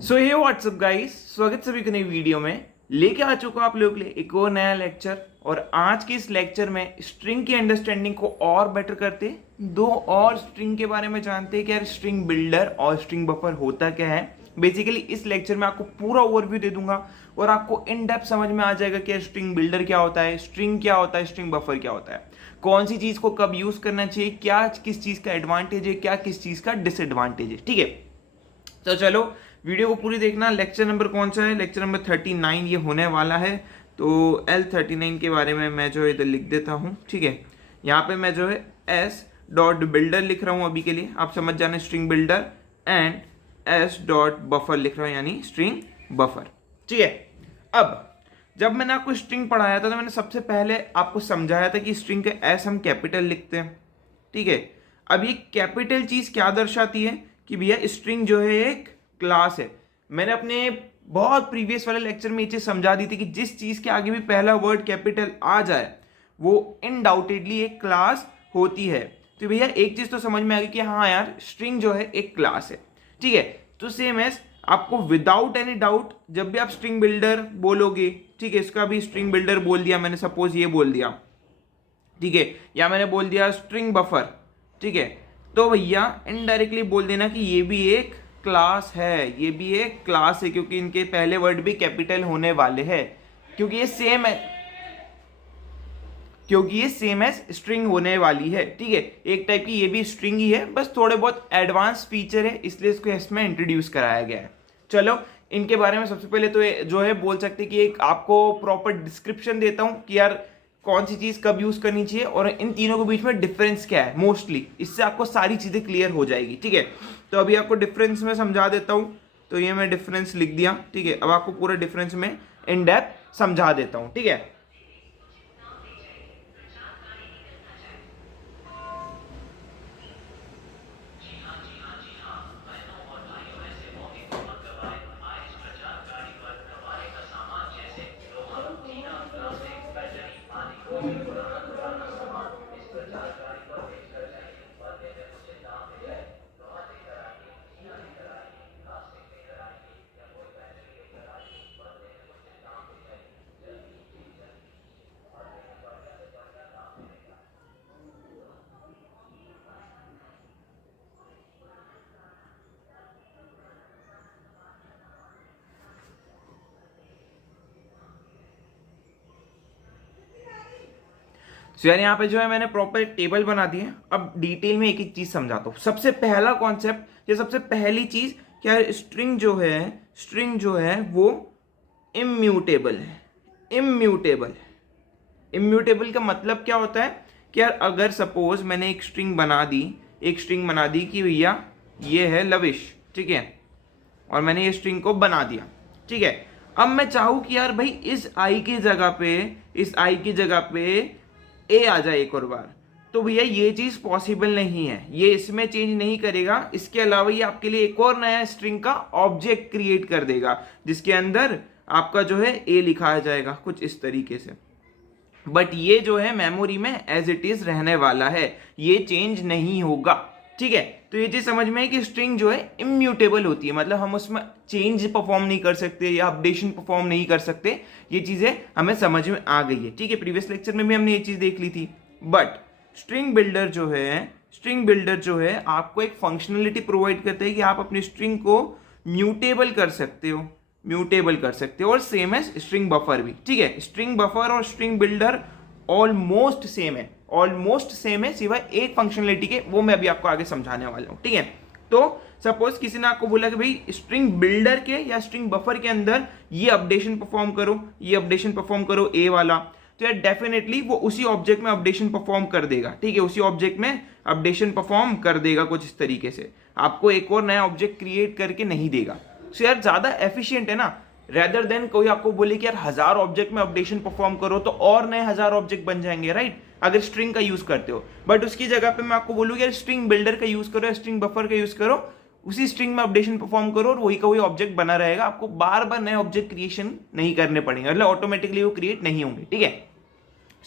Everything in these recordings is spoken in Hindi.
सो हे व्हाट्सअप गाइस, स्वागत सभी को नई वीडियो में। लेके आ चुका आप लोगों के लिए एक और नया लेक्चर। और आज के इस लेक्चर में स्ट्रिंग की अंडरस्टैंडिंग को और बेटर करते दो और स्ट्रिंग के बारे में जानते हैं कि यार स्ट्रिंग बिल्डर और स्ट्रिंग बफर होता क्या है। बेसिकली इस लेक्चर में आपको पूरा ओवरव्यू दे दूंगा और आपको इन डेप्थ समझ में आ जाएगा कि स्ट्रिंग बिल्डर क्या होता है, स्ट्रिंग क्या होता है, स्ट्रिंग बफर क्या होता है, कौन सी चीज को कब यूज करना चाहिए, क्या किस चीज का एडवांटेज है, क्या किस चीज का डिसएडवांटेज है। ठीक है, तो चलो वीडियो को पूरी देखना। लेक्चर नंबर कौन सा है? लेक्चर नंबर 39 ये होने वाला है। तो L39 के बारे में मैं जो इधर लिख देता हूँ। ठीक है, यहाँ पे मैं जो है एस डॉट बिल्डर लिख रहा हूँ अभी के लिए, आप समझ जाना string builder, and S dot buffer लिख रहा हूँ यानी स्ट्रिंग बफर। ठीक है, अब जब मैंने आपको स्ट्रिंग पढ़ाया था तो मैंने सबसे पहले आपको समझाया था कि स्ट्रिंग के एस हम कैपिटल लिखते हैं। ठीक है, अब ये कैपिटल चीज क्या दर्शाती है कि भैया स्ट्रिंग जो है एक क्लास है। मैंने अपने बहुत प्रीवियस वाले लेक्चर में ये चीज समझा दी थी कि जिस चीज के आगे भी पहला वर्ड कैपिटल आ जाए वो इनडाउटेडली एक क्लास होती है। तो भैया एक चीज तो समझ में आ गई कि हाँ यार स्ट्रिंग जो है एक क्लास है। ठीक है, तो सेम एज आपको विदाउट एनी डाउट जब भी आप स्ट्रिंग बिल्डर बोलोगे, ठीक है, इसका भी स्ट्रिंग बिल्डर बोल दिया मैंने, सपोज ये बोल दिया, ठीक है, या मैंने बोल दिया स्ट्रिंग बफर, ठीक है, तो भैया इनडायरेक्टली बोल देना कि ये भी एक क्लास है, ये भी एक क्लास है, क्योंकि इनके पहले वर्ड भी कैपिटल होने वाले हैं, क्योंकि ये सेम एज स्ट्रिंग होने वाली है। ठीक है, एक टाइप की ये भी स्ट्रिंग ही है, बस थोड़े बहुत एडवांस फीचर है इसलिए इसको इसमें इंट्रोड्यूस कराया गया है। चलो इनके बारे में सबसे पहले तो जो है बोल सकते हैं कि एक आपको प्रॉपर डिस्क्रिप्शन देता हूं कि यार कौन सी चीज कब यूज करनी चाहिए और इन तीनों के बीच में डिफरेंस क्या है। मोस्टली इससे आपको सारी चीजें क्लियर हो जाएगी। ठीक है, तो अभी आपको डिफरेंस में समझा देता हूं। तो ये मैं डिफरेंस लिख दिया। ठीक है, अब आपको पूरा डिफरेंस में इन डेप्थ समझा देता हूं। ठीक है, तो यार यहाँ पे जो है मैंने प्रॉपर एक टेबल बना दी है। अब डिटेल में एक एक चीज समझाता हूँ। सबसे पहला कॉन्सेप्ट या सबसे पहली चीज क्या, स्ट्रिंग जो है वो इम्यूटेबल है। इम्यूटेबल का मतलब क्या होता है कि यार अगर सपोज मैंने एक स्ट्रिंग बना दी कि भैया ये है लविश, ठीक है, और मैंने ये स्ट्रिंग को बना दिया। ठीक है, अब मैं चाहूं कि यार भाई इस आई की जगह पे ए आ जाए एक और बार, तो भैया ये चीज पॉसिबल नहीं है, ये इसमें चेंज नहीं करेगा। इसके अलावा ये आपके लिए एक और नया स्ट्रिंग का ऑब्जेक्ट क्रिएट कर देगा जिसके अंदर आपका जो है ए लिखा जाएगा कुछ इस तरीके से। बट ये जो है मेमोरी में एज इट इज रहने वाला है, ये चेंज नहीं होगा। ठीक है, तो ये चीज समझ में है कि स्ट्रिंग जो है इम्यूटेबल होती है, मतलब हम उसमें चेंज परफॉर्म नहीं कर सकते या अपडेशन परफॉर्म नहीं कर सकते। ये चीजें हमें समझ में आ गई है। ठीक है, प्रीवियस लेक्चर में भी हमने ये चीज देख ली थी। बट स्ट्रिंग बिल्डर जो है आपको एक फंक्शनलिटी प्रोवाइड करता है कि आप अपनी स्ट्रिंग को म्यूटेबल कर सकते हो और सेम है स्ट्रिंग बफर भी। ठीक है, स्ट्रिंग बफर और स्ट्रिंग बिल्डर ऑलमोस्ट सेम है सिवाय एक फंक्शनलिटी के, वो मैं अभी आपको आगे समझाने वाला हूं। ठीक है, तो सपोज किसी ने आपको बोला कि भाई स्ट्रिंग बिल्डर के या स्ट्रिंग बफर के अंदर ये अपडेशन परफॉर्म करो ए वाला, तो यार डेफिनेटली वो उसी ऑब्जेक्ट में अपडेशन परफॉर्म कर देगा। ठीक है, उसी ऑब्जेक्ट में अपडेशन परफॉर्म कर देगा कुछ इस तरीके से, आपको एक और नया ऑब्जेक्ट क्रिएट करके नहीं देगा। सो यार ज्यादा एफिशिएंट है ना, रेदर देन कोई आपको बोले कि यार 1000 ऑब्जेक्ट में अपडेशन परफॉर्म करो तो और नए 1000 ऑब्जेक्ट बन जाएंगे, राइट, अगर स्ट्रिंग का यूज करते हो। बट उसकी जगह पे मैं आपको बोलूँ यार स्ट्रिंग बिल्डर का यूज करो, स्ट्रिंग बफर का यूज करो, उसी स्ट्रिंग में अपडेशन परफॉर्म करो और वही का वही ऑब्जेक्ट बना रहेगा। आपको बार बार नए ऑब्जेक्ट क्रिएशन नहीं करने पड़ेंगे, मतलब ऑटोमेटिकली वो क्रिएट नहीं होंगे। ठीक है,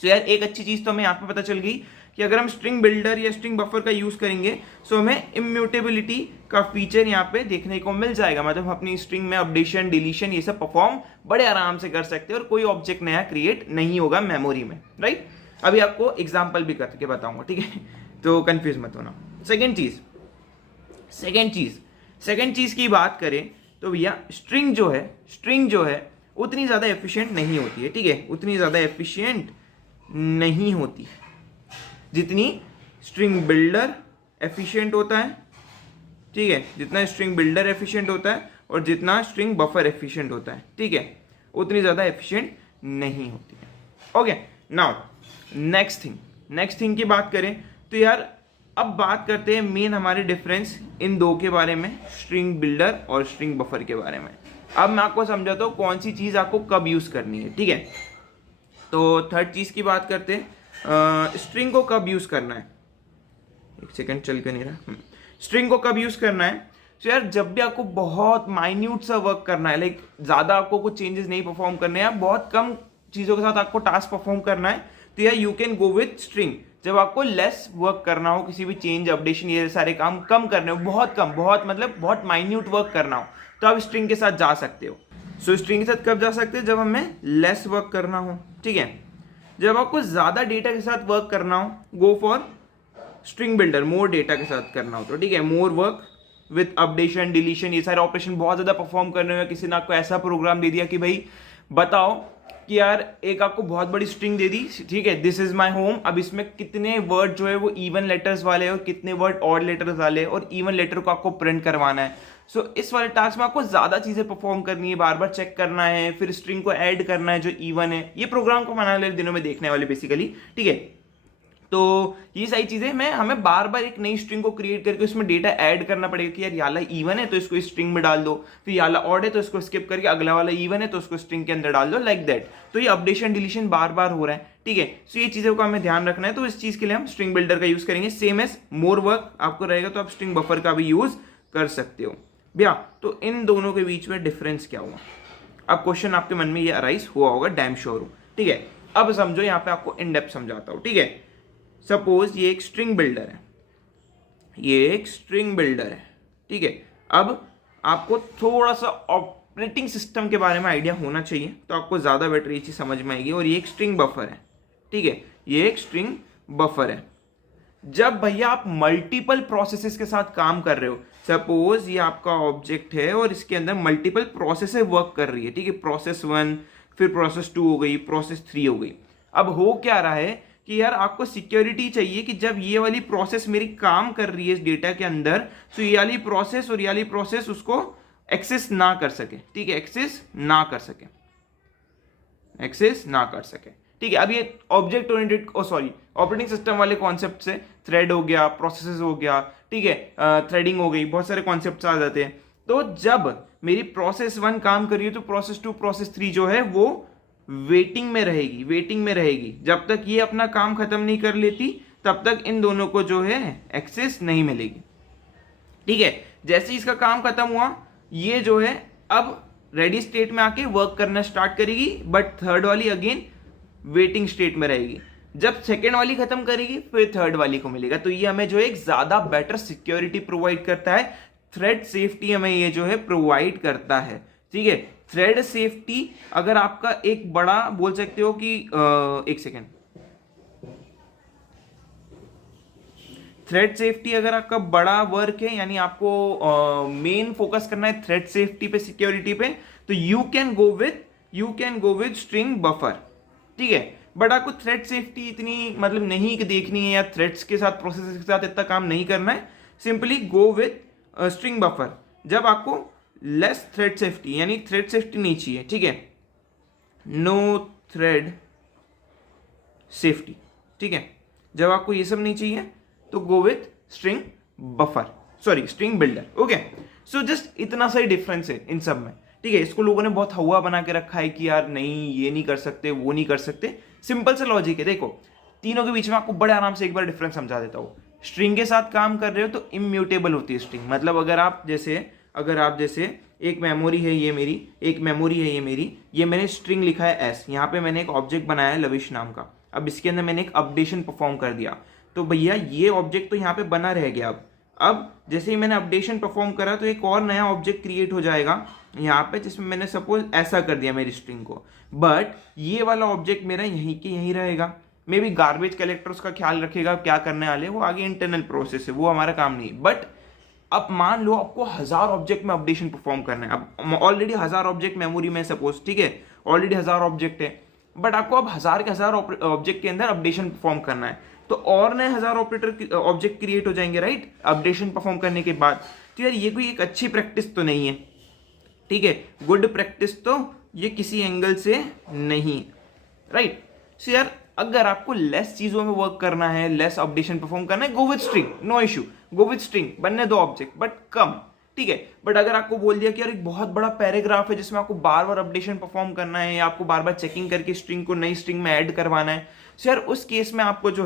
सो यार एक अच्छी चीज तो हमें यहाँ पे पता चल गई कि अगर हम स्ट्रिंग बिल्डर या स्ट्रिंग बफर का यूज करेंगे सो हमें इम्यूटेबिलिटी का फीचर यहाँ पे देखने को मिल जाएगा। मतलब अपनी स्ट्रिंग में अपडेशन डिलीशन ये सब परफॉर्म बड़े आराम से कर सकते हैं और कोई ऑब्जेक्ट नया क्रिएट नहीं होगा मेमोरी में, राइट। अभी आपको एग्जाम्पल भी करके बताऊंगा, ठीक है, तो कंफ्यूज मत होना। सेकेंड चीज की बात करें तो भैया स्ट्रिंग जो है उतनी ज्यादा एफिशिएंट नहीं होती है, ठीक है, उतनी ज्यादा एफिशिएंट नहीं होती जितनी स्ट्रिंग बिल्डर एफिशिएंट होता है, ठीक है, जितना स्ट्रिंग बिल्डर एफिशिएंट होता है और जितना स्ट्रिंग बफर एफिशिएंट होता है, ठीक है, उतनी ज्यादा एफिशिएंट नहीं होती है। ओके, नाउ नेक्स्ट थिंग की बात करें तो यार अब बात करते हैं मेन हमारे डिफरेंस इन दो के बारे में, स्ट्रिंग बिल्डर और स्ट्रिंग बफर के बारे में। अब मैं आपको समझाता हूँ कौन सी चीज आपको कब यूज करनी है, ठीक है। तो थर्ड चीज की बात करते हैं, स्ट्रिंग को कब यूज करना है। एक सेकंड चल के नहीं रहा। स्ट्रिंग को कब यूज करना है, तो यार जब भी आपको बहुत माइन्यूट सा वर्क करना है, लाइक ज्यादा आपको कुछ चेंजेस नहीं परफॉर्म करने हैं, बहुत कम चीजों के साथ आपको टास्क परफॉर्म करना है, तो यार you can go with string. जब आपको लेस वर्क करना हो, किसी भी चेंज अपडेशन ये सारे काम कम करने हो, बहुत माइन्यूट वर्क करना हो, तो आप स्ट्रिंग के साथ जा सकते हो। सो स्ट्रिंग के साथ कब जा सकते हैं, जब हमें लेस वर्क करना हो, ठीक है। जब आपको ज्यादा डेटा के साथ वर्क करना हो, go for string builder. More data के साथ करना हो तो ठीक है, more work with updation deletion ये सारे ऑपरेशन बहुत ज्यादा परफॉर्म करने हुए, किसी ने आपको ऐसा प्रोग्राम दे दिया कि भाई बताओ कि यार एक आपको बहुत बड़ी स्ट्रिंग दे दी, ठीक है, दिस इज माय होम, अब इसमें कितने वर्ड जो है वो इवन लेटर्स वाले और कितने वर्ड ऑड लेटर्स वाले, और इवन लेटर को आपको प्रिंट करवाना है। सो इस वाले टास्क में आपको ज्यादा चीजें परफॉर्म करनी है, बार बार चेक करना है, फिर स्ट्रिंग को ऐड करना है जो इवन है। ये प्रोग्राम को बनाने वाले दिनों में देखने वाले बेसिकली, ठीक है। तो ये सारी चीजें हमें बार बार एक नई स्ट्रिंग को क्रिएट करके उसमें डेटा ऐड करना पड़ेगा कि यार याला इवन है तो इसको स्ट्रिंग में डाल दो, फिर याला ऑड है तो इसको स्किप करके अगला वाला इवन है तो उसको स्ट्रिंग के अंदर डाल दो, लाइक दैट। तो ये अपडेशन डिलीशन बार बार हो रहा है, ठीक है। सो ये चीजों का हमें ध्यान रखना है, तो इस चीज के लिए हम स्ट्रिंग बिल्डर का यूज करेंगे। सेम एज मोर वर्क आपको रहेगा तो आप स्ट्रिंग बफर का भी यूज कर सकते हो भैया। तो इन दोनों के बीच में डिफरेंस क्या हुआ, अब क्वेश्चन आपके मन में ये अराइज हुआ होगा, डैम श्योर हो, ठीक है। अब समझो, यहाँ पे आपको इन डेप्थ समझाता हूं, ठीक है। सपोज ये एक स्ट्रिंग बिल्डर है, ठीक है। अब आपको थोड़ा सा ऑपरेटिंग सिस्टम के बारे में आइडिया होना चाहिए, तो आपको ज्यादा बेटर ये चीज समझ में आएगी। और ये एक स्ट्रिंग बफर है, ठीक है, ये एक स्ट्रिंग बफर है। जब भैया आप मल्टीपल प्रोसेसेस के साथ काम कर रहे हो, सपोज ये आपका ऑब्जेक्ट है और इसके अंदर मल्टीपल प्रोसेस वर्क कर रही है, ठीक है, प्रोसेस 1, फिर प्रोसेस 2 हो गई, प्रोसेस 3 हो गई। अब हो क्या रहा है कि यार आपको सिक्योरिटी चाहिए कि जब ये वाली प्रोसेस मेरी काम कर रही है इस डेटा के अंदर, तो ये वाली प्रोसेस और ये वाली प्रोसेस उसको एक्सेस ना कर सके, ठीक है, एक्सेस ना कर सके, ठीक है। अब ये ऑब्जेक्ट ओरिएंटेड ऑपरेटिंग सिस्टम वाले कॉन्सेप्ट से थ्रेड हो गया, प्रोसेसेस हो गया, ठीक है, थ्रेडिंग हो गई, बहुत सारे कॉन्सेप्ट आ जाते हैं। तो जब मेरी प्रोसेस 1 काम कर रही है तो प्रोसेस 2 प्रोसेस 3 जो है वो वेटिंग में रहेगी। जब तक ये अपना काम खत्म नहीं कर लेती तब तक इन दोनों को जो है एक्सेस नहीं मिलेगी, ठीक है। जैसे ही इसका काम खत्म हुआ, ये जो है अब रेडी स्टेट में आके वर्क करना स्टार्ट करेगी, बट थर्ड वाली अगेन वेटिंग स्टेट में रहेगी। जब सेकेंड वाली खत्म करेगी फिर थर्ड वाली को मिलेगा। तो ये हमें जो एक ज्यादा बेटर सिक्योरिटी प्रोवाइड करता है, थ्रेड सेफ्टी हमें ये जो है प्रोवाइड करता है, ठीक है। थ्रेड सेफ्टी अगर आपका एक बड़ा बोल सकते हो कि एक सेकेंड, थ्रेड सेफ्टी अगर आपका बड़ा वर्क है, यानी आपको मेन फोकस करना है थ्रेड सेफ्टी पे, सिक्योरिटी पे, तो you can go with string buffer, ठीक है। बट आपको थ्रेड सेफ्टी इतनी मतलब नहीं देखनी है, या थ्रेड्स के साथ प्रोसेस के साथ इतना काम नहीं करना है, simply go with string buffer. जब आपको लेस थ्रेड सेफ्टी, यानी थ्रेड सेफ्टी नहीं चाहिए, ठीक है, नो थ्रेड सेफ्टी, ठीक है, जब आपको ये सब नहीं चाहिए तो go with string builder, okay. So just इतना सा ही डिफरेंस है इन सब में, ठीक है। इसको लोगों ने बहुत हवा बना के रखा है कि यार नहीं ये नहीं कर सकते, वो नहीं कर सकते। सिंपल सा लॉजिक है, देखो तीनों के बीच में आपको बड़े आराम से एक बार डिफरेंस समझा देता हूं। स्ट्रिंग के साथ काम कर रहे हो तो इम्यूटेबल होती है स्ट्रिंग, मतलब अगर आप जैसे एक मेमोरी है ये मेरी, ये मैंने स्ट्रिंग लिखा है एस, यहाँ पे मैंने एक ऑब्जेक्ट बनाया है लविश नाम का। अब इसके अंदर मैंने एक अपडेशन परफॉर्म कर दिया, तो भैया ये ऑब्जेक्ट तो यहाँ पे बना रह गया। अब जैसे ही मैंने अपडेशन परफॉर्म करा तो एक और नया ऑब्जेक्ट क्रिएट हो जाएगा यहाँ पे, जिसमें मैंने सपोज ऐसा कर दिया मेरी स्ट्रिंग को, बट ये वाला ऑब्जेक्ट मेरा यहीं के यहीं रहेगा। मे बी गार्बेज कलेक्टर उसका ख्याल रखेगा क्या करने वाले, वो आगे इंटरनल प्रोसेस है, वो हमारा काम नहीं। बट अब मान लो आपको 1000 ऑब्जेक्ट में अपडेशन परफॉर्म करना है। अब ऑलरेडी 1000 ऑब्जेक्ट मेमोरी में सपोज, ठीक है, ऑलरेडी 1000 ऑब्जेक्ट है, बट आपको अब 1000 के 1000 ऑब्जेक्ट के अंदर अपडेशन परफॉर्म करना है, तो और नए 1000 ऑब्जेक्ट क्रिएट हो जाएंगे, राइट, अपडेशन परफॉर्म करने के बाद। तो यार ये कोई एक अच्छी प्रैक्टिस तो नहीं है, ठीक है, गुड प्रैक्टिस तो ये किसी एंगल से नहीं, राइट। सो यार अगर आपको लेस चीजों में वर्क करना है, लेस अपडेशन परफॉर्म करना है, go with string, no issue, go with string, बनने दो ऑब्जेक्ट बट कम, ठीक है। बट अगर आपको बोल दिया कि यार एक बहुत बड़ा पैराग्राफ है जिसमें आपको बार बार अपडेशन परफॉर्म करना है या आपको बार बार चेकिंग करके स्ट्रिंग को नई स्ट्रिंग में ऐड करवाना है, सो यार उस केस में आपको जो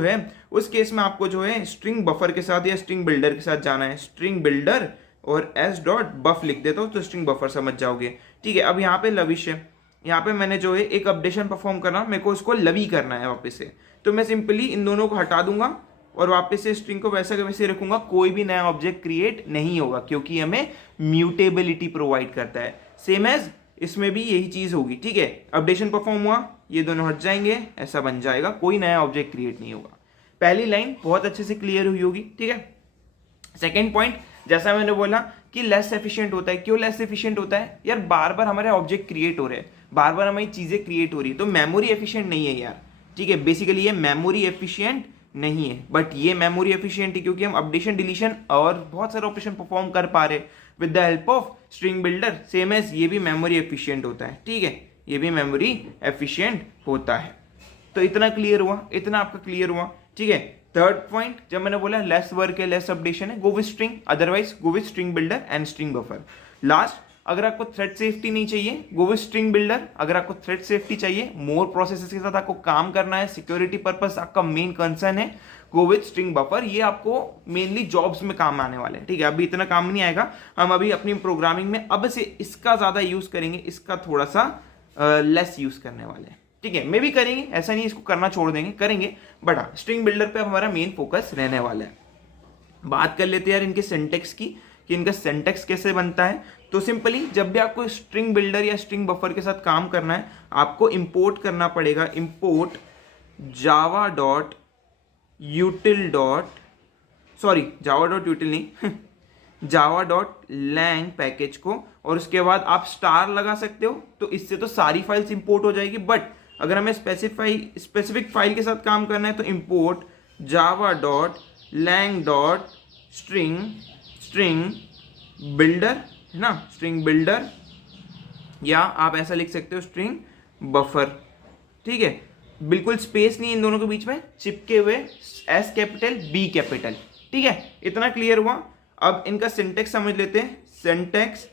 है स्ट्रिंग बफर के साथ या स्ट्रिंग बिल्डर के साथ जाना है। स्ट्रिंग बिल्डर और एस डॉट बफ लिख देता हूँ तो स्ट्रिंग बफर समझ जाओगे, ठीक है। अब यहाँ पे लविश है, यहाँ पे मैंने जो है एक अपडेशन परफॉर्म करना, मेरे को उसको लवी करना है वापस से, तो मैं सिंपली इन दोनों को हटा दूंगा और वापस से स्ट्रिंग को वैसा के वैसे रखूंगा, कोई भी नया ऑब्जेक्ट क्रिएट नहीं होगा क्योंकि हमें म्यूटेबिलिटी प्रोवाइड करता है। सेम एज इसमें भी यही चीज होगी, ठीक है। अपडेशन परफॉर्म हुआ, ये दोनों हट जाएंगे, ऐसा बन जाएगा, कोई नया ऑब्जेक्ट क्रिएट नहीं होगा। पहली लाइन बहुत अच्छे से क्लियर हुई होगी, ठीक है। सेकेंड पॉइंट, जैसा मैंने बोला कि लेस एफिशिएंट होता है। क्यों लेस एफिशिएंट होता है यार, बार बार हमारे ऑब्जेक्ट क्रिएट हो रहे हैं, बार बार हमारी चीजें क्रिएट हो रही है, तो मेमोरी एफिशिएंट नहीं है यार, ठीक है। बेसिकली ये मेमोरी एफिशिएंट नहीं है, बट ये मेमोरी एफिशिएंट है क्योंकि हम अपडेशन डिलीशन और बहुत सारे ऑपरेशन परफॉर्म कर पा रहे with the help of string builder. Same as ये भी मेमोरी एफिशिएंट होता है, ठीक है, ये भी मेमोरी एफिशिएंट होता है। तो इतना क्लियर हुआ, इतना आपका क्लियर हुआ, ठीक है। थर्ड पॉइंट, जब मैंने बोला लेस वर्क है, लेस अपडेशन है, go with string, otherwise go with string builder and string buffer. Last, अगर आपको थ्रेड सेफ्टी नहीं चाहिए, गो विद स्ट्रिंग बिल्डर। अगर आपको थ्रेड सेफ्टी चाहिए, मोर प्रोसेसेस के साथ आपको काम करना है, सिक्योरिटी पर्पस आपका मेन कंसर्न है, गो विद स्ट्रिंग बफर। ये आपको मेनली जॉब्स में काम आने वाले हैं, ठीक है। अभी इतना काम नहीं आएगा, हम अभी अपनी प्रोग्रामिंग में अब से इसका ज्यादा यूज करेंगे, इसका थोड़ा सा लेस यूज करने वाले हैं, ठीक है। मे भी करेंगे, ऐसा नहीं इसको करना छोड़ देंगे, करेंगे, बट हाँ स्ट्रिंग बिल्डर पे हमारा मेन फोकस रहने वाला है। बात कर लेते हैं यार इनके सिंटेक्स की, कि इनका सिंटेक्स कैसे बनता है। तो सिंपली जब भी आपको स्ट्रिंग बिल्डर या स्ट्रिंग बफर के साथ काम करना है, आपको इंपोर्ट करना पड़ेगा, इंपोर्ट जावा डॉट यूटिल नहीं जावा डॉट लैंग पैकेज को, और उसके बाद आप स्टार लगा सकते हो, तो इससे तो सारी फाइल्स इंपोर्ट हो जाएगी। बट अगर हमें स्पेसिफिक फाइल के साथ काम करना है तो import Java dot lang dot string builder, है ना, स्ट्रिंग बिल्डर, या आप ऐसा लिख सकते हो स्ट्रिंग बफर, ठीक है। बिल्कुल स्पेस नहीं इन दोनों के बीच में, चिपके हुए, एस कैपिटल बी कैपिटल, ठीक है। इतना क्लियर हुआ। अब इनका सिंटेक्स समझ लेते हैं, सिंटेक्स,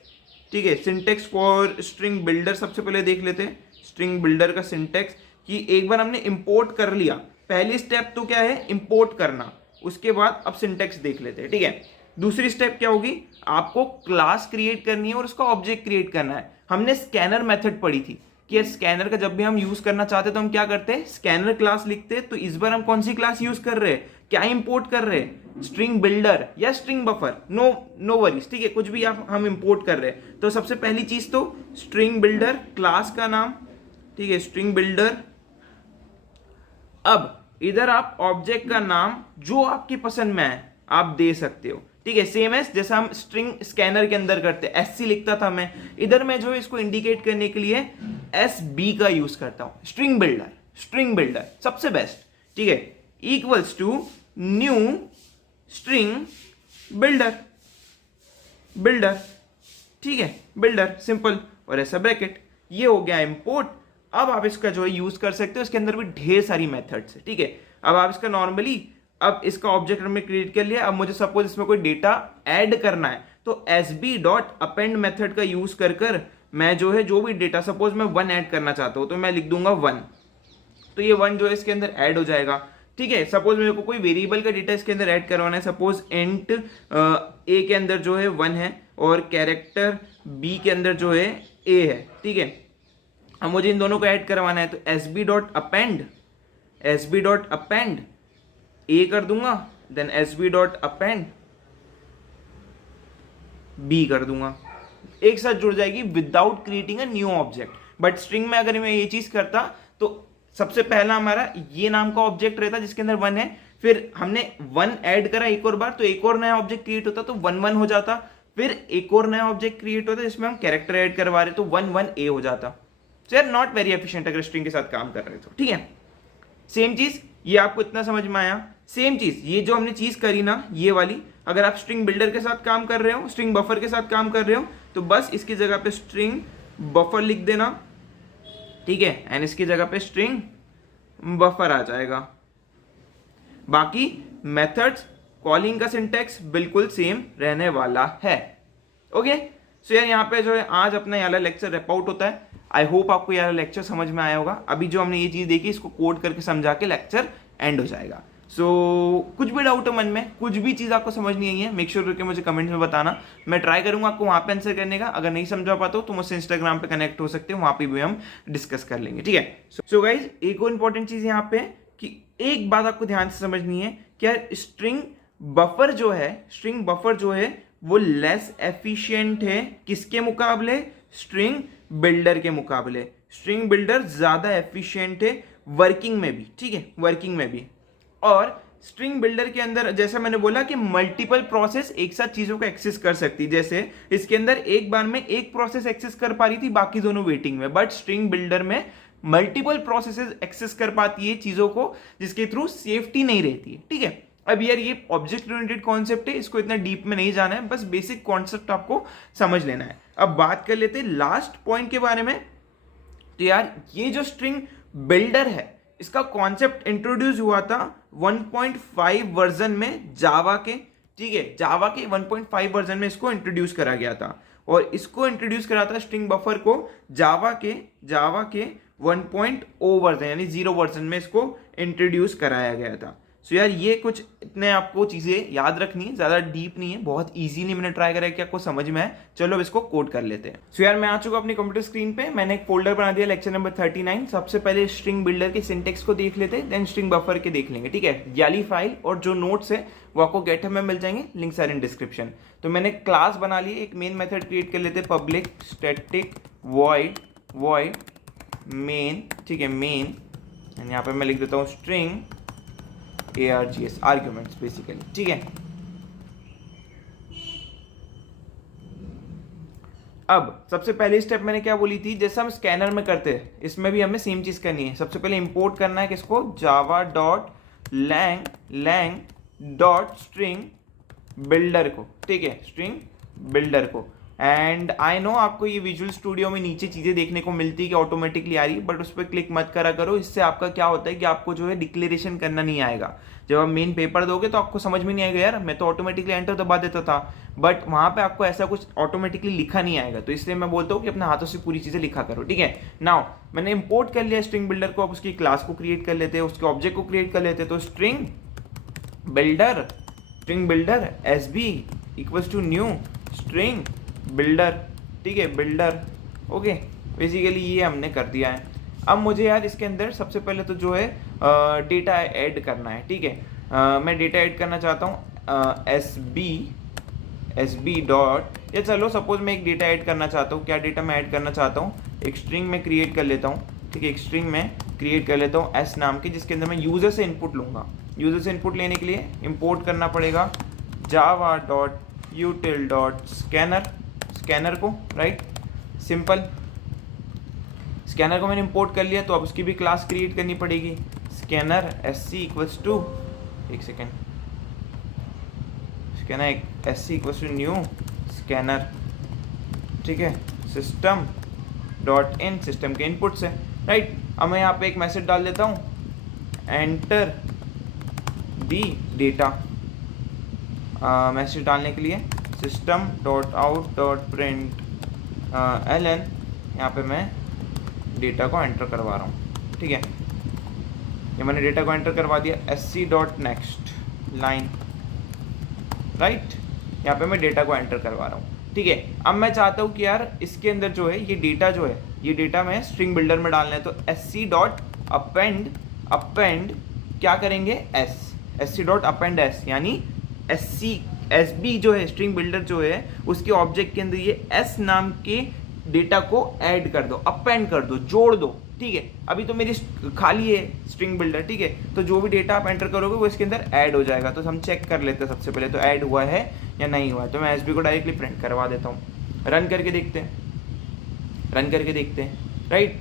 ठीक है। सिंटेक्स फॉर स्ट्रिंग बिल्डर सबसे पहले देख लेते हैं, स्ट्रिंग बिल्डर का सिंटेक्स, कि एक बार हमने इंपोर्ट कर लिया, पहली स्टेप तो क्या है, इंपोर्ट करना, उसके बाद अब सिंटेक्स देख लेते हैं, ठीक है। दूसरी स्टेप क्या होगी, आपको क्लास क्रिएट करनी है और उसका ऑब्जेक्ट क्रिएट करना है। हमने स्कैनर मेथड पढ़ी थी कि स्कैनर का जब भी हम यूज करना चाहते तो हम क्या करते हैं, स्कैनर क्लास लिखते हैं। तो इस बार हम कौन सी क्लास यूज कर रहे हैं, क्या इंपोर्ट कर रहे हैं, स्ट्रिंग बिल्डर या स्ट्रिंग बफर, नो वरीज, ठीक है, कुछ भी आप हम इंपोर्ट कर रहे हैं। तो सबसे पहली चीज तो स्ट्रिंग बिल्डर, क्लास का नाम, ठीक है, स्ट्रिंग बिल्डर। अब इधर आप ऑब्जेक्ट का नाम जो आपकी पसंद में है आप दे सकते हो, ठीक है। सेम एज जैसा हम स्ट्रिंग स्कैनर के अंदर करते हैं, एससी लिखता था मैं, इधर मैं जो है इसको इंडिकेट करने के लिए एसबी का यूज करता हूं, स्ट्रिंग बिल्डर सबसे बेस्ट, ठीक है, equals to new string builder, ठीक है, बिल्डर सिंपल, और ऐसा ब्रैकेट, ये हो गया इंपोर्ट। अब आप इसका जो है यूज कर सकते हो, इसके अंदर भी ढेर सारी मेथड्स है, ठीक है। अब आप इसका नॉर्मली, अब इसका ऑब्जेक्ट हमने क्रिएट कर लिया, अब मुझे सपोज इसमें कोई डेटा ऐड करना है तो एसबी डॉट अपेंड मेथड का यूज कर मैं जो है जो भी डेटा, सपोज मैं 1 ऐड करना चाहता हूं तो मैं लिख दूंगा 1, तो ये 1 जो है इसके अंदर ऐड हो जाएगा, ठीक है। सपोज मेरे को कोई वेरिएबल का डेटा इसके अंदर ऐड करवाना है, सपोज इंट ए के अंदर जो है 1 है और कैरेक्टर बी के अंदर जो है ए है, ठीक है। अब मुझे इन दोनों को ऐड करवाना है तो एसबी डॉट अपेंड ए कर दूंगा, then s b dot append b कर दूंगा, एक साथ जुड़ जाएगी without creating a new object. But string में अगर मैं ये चीज करता तो सबसे पहला हमारा ये नाम का ऑब्जेक्ट रहता जिसके अंदर 1 है, फिर हमने 1 ऐड करा एक और बार तो एक और नया ऑब्जेक्ट क्रिएट होता तो 1 1 हो जाता, फिर एक और नया ऑब्जेक्ट क्रिएट होता जिसमें हम कैरेक्टर ऐड करवा रहे तो 1 1 ए हो जाता। सो यार नॉट वेरी एफिशिएंट अगर स्ट्रिंग के साथ काम कर रहे तो, ठीक है। सेम चीज ये आपको इतना समझ में आया। सेम चीज ये जो हमने चीज करी ना ये वाली, अगर आप स्ट्रिंग बिल्डर के साथ काम कर रहे हो, स्ट्रिंग बफर के साथ काम कर रहे हो तो बस इसकी जगह पे स्ट्रिंग बफर लिख देना, ठीक है, एंड इसकी जगह पे स्ट्रिंग बफर आ जाएगा। बाकी मेथड्स कॉलिंग का सिंटैक्स बिल्कुल सेम रहने वाला है। ओके, सो यार यहाँ पे जो है आज अपना ये वाला लेक्चर रैप आउट होता है। आई होप आपको ये वाला लेक्चर समझ में आया होगा। अभी जो हमने ये चीज देखी इसको कोड करके समझा के लेक्चर एंड हो जाएगा। सो कुछ भी डाउट हो मन में, कुछ भी चीज आपको समझ नहीं आई है, मेक श्योर करके मुझे कमेंट्स में बताना, मैं ट्राई करूंगा आपको वहां पे आंसर करने का। अगर नहीं समझा पाता तो मुझसे इंस्टाग्राम पे कनेक्ट हो सकते हो, वहां पे भी हम डिस्कस कर लेंगे, ठीक है। सो गाइज एक और इंपॉर्टेंट चीज यहाँ पे कि एक बात आपको ध्यान से समझनी है कि यार स्ट्रिंग बफर जो है वो लेस एफिशिएंट है किसके मुकाबले, स्ट्रिंग बिल्डर के मुकाबले। स्ट्रिंग बिल्डर ज्यादा एफिशिएंट है वर्किंग में भी, ठीक है, वर्किंग में भी। और स्ट्रिंग बिल्डर के अंदर जैसा मैंने बोला कि मल्टीपल प्रोसेस एक साथ चीजों को एक्सेस कर सकती, जैसे इसके अंदर एक बार में एक प्रोसेस एक्सेस कर पा रही थी, बाकी दोनों वेटिंग में। बट स्ट्रिंग बिल्डर में मल्टीपल प्रोसेसेस एक्सेस कर पाती है चीजों को, जिसके थ्रू सेफ्टी नहीं रहती है, ठीक है। अब यार ये ऑब्जेक्ट ओरिएंटेड कॉन्सेप्ट है, इसको इतना डीप में नहीं जाना है, बस बेसिक कॉन्सेप्ट आपको समझ लेना है। अब बात कर लेते हैं लास्ट पॉइंट के बारे में। तो यार ये जो स्ट्रिंग बिल्डर है इसका कॉन्सेप्ट इंट्रोड्यूस हुआ था 1.5 वर्जन में जावा के, ठीक है, जावा के 1.5 वर्जन में इसको इंट्रोड्यूस करा गया था। और इसको इंट्रोड्यूस करा था स्ट्रिंग बफर को जावा के 1.0 वर्जन यानी 0 वर्जन में इसको इंट्रोड्यूस कराया गया था। सो यार ये कुछ इतने आपको चीजें याद रखनी है, ज्यादा डीप नहीं है, बहुत इजीली मैंने ट्राई करा कि आपको समझ में आए। चलो अब इसको कोड कर लेते हैं। सो यार मैं आ चुका अपनी कंप्यूटर स्क्रीन पे, मैंने एक फोल्डर बना दिया लेक्चर नंबर 39। सबसे पहले स्ट्रिंग बिल्डर के सिंटेक्स को देख लेते हैं, देन स्ट्रिंग बफर के देख लेंगे, ठीक है। याली फाइल और जो नोट्स है वो आपको गेटअप में मिल जाएंगे, लिंक्स आर इन डिस्क्रिप्शन। तो मैंने क्लास बना ली, एक मेन मेथड क्रिएट कर लेते हैं, पब्लिक स्टैटिक वॉइड मेन, ठीक है, मेन। यहाँ पे मैं लिख देता हूँ स्ट्रिंग ARGS आर्ग्यूमेंट्स बेसिकली, ठीक है। अब सबसे पहली स्टेप मैंने क्या बोली थी, जैसा हम स्कैनर में करते हैं इसमें भी हमें सेम चीज करनी है। सबसे पहले इंपोर्ट करना है किसको, java.lang डॉट स्ट्रिंग बिल्डर को, ठीक है, स्ट्रिंग बिल्डर को। एंड आई नो आपको ये विजुअल स्टूडियो में नीचे चीजें देखने को मिलती है कि ऑटोमेटिकली आ रही, बट उस पर क्लिक मत करा करो। इससे आपका क्या होता है कि आपको जो है डिक्लेरेशन करना नहीं आएगा। जब आप मेन पेपर दोगे तो आपको समझ में नहीं आएगा, यार मैं तो ऑटोमेटिकली एंटर दबा देता था, बट वहां पे आपको ऐसा कुछ ऑटोमेटिकली लिखा नहीं आएगा। तो इसलिए मैं बोलता हूँ कि अपने हाथों से पूरी चीजें लिखा करो, ठीक है। नाउ मैंने इंपोर्ट कर लिया स्ट्रिंग बिल्डर को, अब उसकी क्लास को क्रिएट कर लेते हैं, उसके ऑब्जेक्ट को क्रिएट कर लेते हैं। तो string builder SB equals to new string builder, ठीक है, बिल्डर। ओके, बेसिकली ये हमने कर दिया है। अब मुझे यार इसके अंदर सबसे पहले तो जो है डेटा ऐड करना है, ठीक है। मैं डेटा ऐड करना चाहता हूँ SB डॉट, या चलो सपोज मैं एक डेटा ऐड करना चाहता हूँ। क्या डेटा मैं ऐड करना चाहता हूँ, एक स्ट्रिंग में क्रिएट कर लेता हूँ, ठीक है, एक स्ट्रिंग में क्रिएट कर लेता हूँ S नाम की, जिसके अंदर मैं यूजर से इनपुट लूंगा। यूजर से इनपुट लेने के लिए इंपोर्ट करना पड़ेगा java.util.scanner, स्कैनर को, राइट, सिंपल। स्कैनर को मैंने इंपोर्ट कर लिया, तो अब उसकी भी क्लास क्रिएट करनी पड़ेगी, स्कैनर SC इक्वल्स टू, एक second, scanner SC equals to new scanner, ठीक है, सिस्टम डॉट इन, सिस्टम के इनपुट से, राइट। अब मैं यहाँ पे एक मैसेज डाल देता हूँ, एंटर दी डेटा। मैसेज डालने के लिए system dot out dot print ln, यहाँ पे मैं डेटा को एंटर करवा रहा हूँ, ठीक है। ये मैंने डेटा को एंटर करवा दिया, SC dot next line, right, यहाँ पे मैं डेटा को एंटर करवा रहा हूँ, ठीक है। अब मैं चाहता हूँ कि यार इसके अंदर जो है ये डेटा जो है, ये डेटा मैं स्ट्रिंग बिल्डर में डालना है। तो SC डॉट अपेंड क्या करेंगे, S, S C dot append S, यानी एस बी जो है स्ट्रिंग बिल्डर जो है उसके ऑब्जेक्ट के अंदर ये एस नाम के डेटा को ऐड कर दो, अपेंड कर दो, जोड़ दो, ठीक है। अभी तो मेरी खाली है स्ट्रिंग बिल्डर, ठीक है, तो जो भी डेटा आप एंटर करोगे वो इसके अंदर ऐड हो जाएगा। तो हम चेक कर लेते हैं सबसे पहले तो ऐड हुआ है या नहीं हुआ है। तो मैं एस बी को डायरेक्टली प्रिंट करवा देता हूँ, रन करके देखते हैं, रन करके देखते हैं, राइट।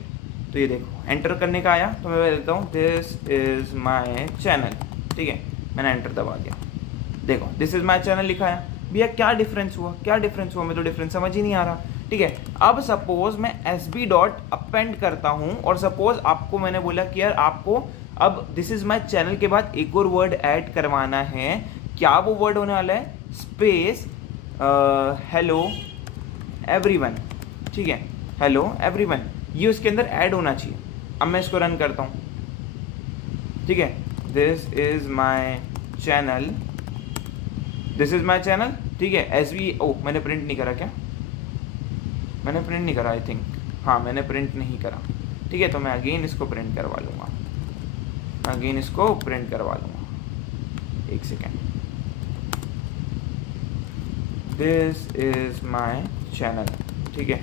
तो ये देखो एंटर करने का आया, तो मैं देता हूँ दिस इज माई चैनल, ठीक है, मैंने एंटर दबा दिया, देखो दिस इज माई चैनल लिखा है। भैया क्या डिफरेंस हुआ, क्या डिफरेंस हुआ, मैं तो डिफरेंस समझ ही नहीं आ रहा, ठीक है। अब सपोज मैं एस बी डॉट अपेंड करता हूँ और सपोज आपको मैंने बोला कि यार आपको अब दिस इज माई चैनल के बाद एक और वर्ड ऐड करवाना है, क्या वो वर्ड होने वाला है, स्पेस हेलो एवरीवन, ठीक है, हेलो एवरीवन, ये उसके अंदर ऐड होना चाहिए। अब मैं इसको रन करता हूँ, ठीक है, this is my channel, this is my channel, ठीक है। एस बी, ओ मैंने प्रिंट नहीं करा क्या, मैंने प्रिंट नहीं करा आई थिंक, हाँ मैंने प्रिंट नहीं करा, ठीक है। तो मैं अगेन इसको प्रिंट करवा लूँगा, अगेन इसको प्रिंट करवा लूँगा, एक second, this is my channel, ठीक है,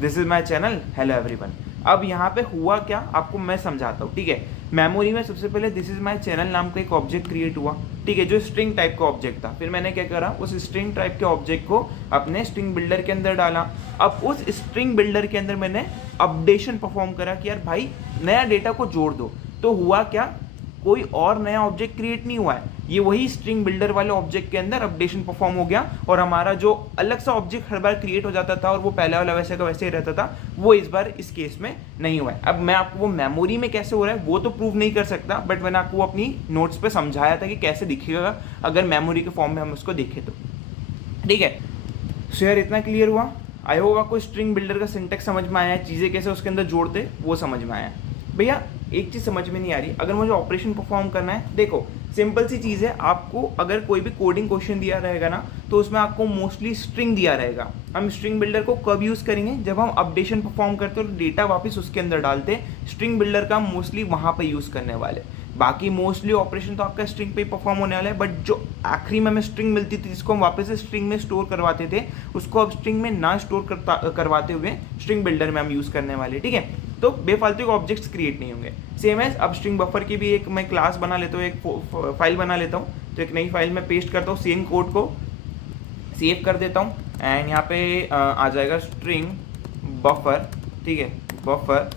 this is my channel hello everyone. अब यहाँ पे हुआ क्या आपको मैं समझाता हूँ, ठीक है। मेमोरी में सबसे पहले दिस इज माई चैनल नाम का एक ऑब्जेक्ट क्रिएट हुआ, ठीक है, जो स्ट्रिंग टाइप का ऑब्जेक्ट था। फिर मैंने क्या करा, उस स्ट्रिंग टाइप के ऑब्जेक्ट को अपने स्ट्रिंग बिल्डर के अंदर डाला। अब उस स्ट्रिंग बिल्डर के अंदर मैंने अपडेशन परफॉर्म करा कि यार भाई नया डेटा को जोड़ दो। तो हुआ क्या, कोई और नया ऑब्जेक्ट क्रिएट नहीं हुआ है, ये वही स्ट्रिंग बिल्डर वाले ऑब्जेक्ट के अंदर अपडेशन परफॉर्म हो गया और हमारा जो अलग सा ऑब्जेक्ट हर बार क्रिएट हो जाता था और वो पहले वाला वैसे का वैसे ही रहता था, वो इस बार इस केस में नहीं हुआ है। अब मैं आपको वो मेमोरी में कैसे हो रहा है वो तो प्रूव नहीं कर सकता, बट मैंने आपको अपनी नोट्स पे समझाया था कि कैसे दिखेगा अगर मेमोरी के फॉर्म में हम उसको देखें तो, ठीक है। सो यार इतना क्लियर हुआ, आई होप आपको स्ट्रिंग बिल्डर का सिंटेक्स समझ में आया है, चीज़ें कैसे उसके अंदर जोड़ते वो समझ में आया। भैया एक चीज़ समझ में नहीं आ रही, अगर मुझे ऑपरेशन परफॉर्म करना है, देखो सिंपल सी चीज़ है, आपको अगर कोई भी कोडिंग क्वेश्चन दिया रहेगा ना तो उसमें आपको मोस्टली स्ट्रिंग दिया रहेगा। हम स्ट्रिंग बिल्डर को कब यूज़ करेंगे, जब हम अपडेशन परफॉर्म करते हैं और डेटा वापस उसके अंदर डालते हैं, स्ट्रिंग बिल्डर का मोस्टली वहाँ पर यूज़ करने वाले। बाकी मोस्टली ऑपरेशन तो आपका स्ट्रिंग पे परफॉर्म होने वाला है, बट जो आखिरी में हमें स्ट्रिंग मिलती थी जिसको हम वापस से स्ट्रिंग में स्टोर करवाते थे, उसको अब स्ट्रिंग में ना स्टोर करवाते हुए स्ट्रिंग बिल्डर में हम यूज़ करने वाले, ठीक है। तो बेफालतू के ऑब्जेक्ट्स क्रिएट नहीं होंगे। सेम एज अब स्ट्रिंग बफर की भी एक मैं क्लास बना लेता हूँ, एक फाइल बना लेता हूँ, तो एक नई फाइल में पेस्ट करता हूँ, सेम कोड को सेव कर देता हूँ एंड यहाँ पे आ जाएगा स्ट्रिंग बफर, ठीक है, बफर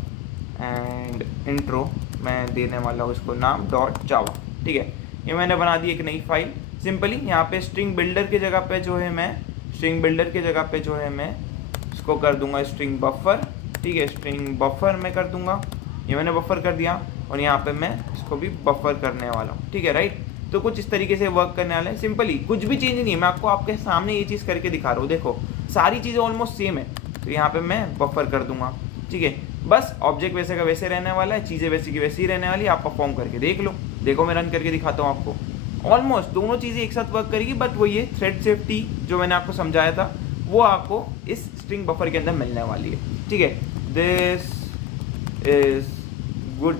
एंड इंट्रो, मैं देने वाला हूँ इसको नाम .java, ठीक है। ये मैंने बना दी एक नई फाइल सिंपली। यहाँ पे स्ट्रिंग बिल्डर की जगह पे जो है मैं स्ट्रिंग बिल्डर की जगह पे जो है मैं इसको कर दूंगा स्ट्रिंग बफर, ठीक है, स्ट्रिंग बफर मैं कर दूंगा, ये मैंने बफर कर दिया और यहाँ पे मैं इसको भी बफर करने वाला हूँ, ठीक है, राइट। तो कुछ इस तरीके से वर्क करने वाला है सिंपली, कुछ भी चेंज नहीं है, मैं आपको आपके सामने ये चीज़ करके दिखा रहा हूँ, देखो सारी चीज़ें ऑलमोस्ट सेम है। तो यहाँ पे मैं बफर कर दूंगा, ठीक है, बस ऑब्जेक्ट वैसे का वैसे रहने वाला है, चीज़ें वैसी की वैसी ही रहने वाली है, आप परफॉर्म करके देख लो। देखो मैं रन करके दिखाता हूँ आपको, ऑलमोस्ट दोनों चीज़ें एक साथ वर्क करेगी, बट वो ये थ्रेड सेफ्टी जो मैंने आपको समझाया था वो आपको इस स्ट्रिंग बफर के अंदर मिलने वाली है, ठीक है। दिस इज गुड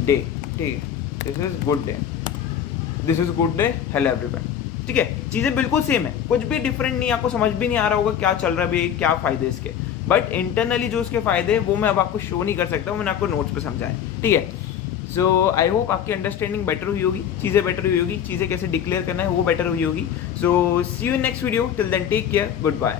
डे, ठीक है, this is good day, this is good day hello everyone, ठीक है। चीज़ें बिल्कुल सेम है, कुछ भी डिफरेंट नहीं, आपको समझ भी नहीं आ रहा होगा क्या चल रहा है भाई, क्या फ़ायदे इसके, बट इंटरनली जो उसके फ़ायदे वो मैं अब आपको शो नहीं कर सकता, मैंने आपको नोट्स पे समझाया, ठीक है। सो आई होप आपकी अंडरस्टैंडिंग बेटर हुई होगी, चीज़ें बेटर हुई होगी, चीज़ें कैसे डिक्लेयर करना है वो बेटर हुई होगी। So see you in next video, till then take care, good bye.